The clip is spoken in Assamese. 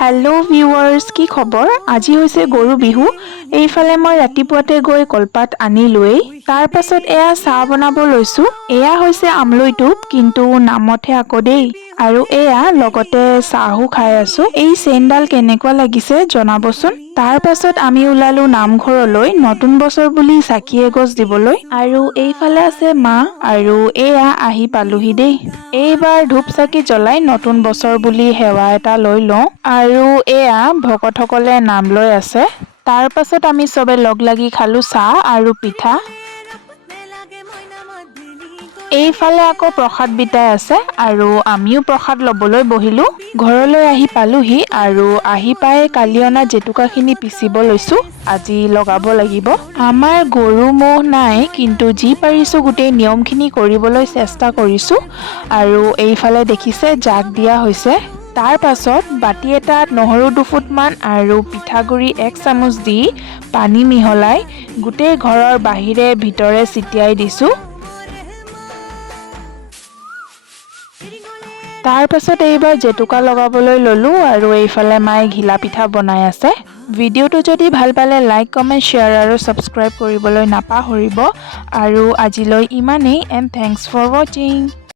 হেল্ল' ভিউৱাৰ্ছ, কি খবৰ? আজি হৈছে গৰু বিহু। এইফালে মই ৰাতিপুৱাতে গৈ কলপাত আনিলোৱেই। তাৰ পাছত এয়া চাহ বনাব লৈছোঁ। এয়া হৈছে আমলৈ টোপ, কিন্তু নামতহে আকৌ দেই। আৰু এয়া লগতে চাহো খাই আছোঁ। এই চেইনডাল কেনেকুৱা লাগিছে জনাবচোন। তাৰ পাছত আমি ওলালোঁ নামঘৰলৈ নতুন বছৰ বুলি চাকি এগছ দিবলৈ। আৰু এইফালে আছে মা, আৰু এয়া আহি পালোহি দেই। এইবাৰ ধূপ চাকি জ্বলাই নতুন বছৰ বুলি সেৱা এটা লৈ লওঁ। আৰু এয়া ভকতসকলে নাম লৈ আছে। তাৰ পাছত আমি চবে লগ লাগি খালোঁ চাহ আৰু পিঠা। এইফালে আকৌ প্ৰসাদ বিতাই আছে আৰু আমিও প্ৰসাদ ল'বলৈ বহিলোঁ। ঘৰলৈ আহি পালোহি আৰু আহি পাই কালি অনা জেতুকাখিনি পিচিব লৈছোঁ। আজি লগাব লাগিব। আমাৰ গৰু ম'হ নাই, কিন্তু যি পাৰিছোঁ গোটেই নিয়মখিনি কৰিবলৈ চেষ্টা কৰিছোঁ। আৰু এইফালে দেখিছে জাগ দিয়া হৈছে। তাৰ পাছত বাতি এটাত নহৰু দুফুটমান আৰু পিঠাগুড়ি 1 চামুচ দি পানী মিহলাই গোটেই ঘৰৰ বাহিৰে ভিতৰে ছিটিয়াই দিছোঁ। তাৰ পাছত এইবাৰ জেতুকা লগাবলৈ ল'লোঁ আৰু এইফালে মায়ে ঘিলা পিঠা বনাই আছে। ভিডিঅ'টো যদি ভাল পালে লাইক, কমেণ্ট, শ্বেয়াৰ আৰু ছাবস্ক্ৰাইব কৰিবলৈ নাপাহৰিব। আৰু আজিলৈ ইমানেই, এণ্ড থেংকছ ফৰ ৱাচিং।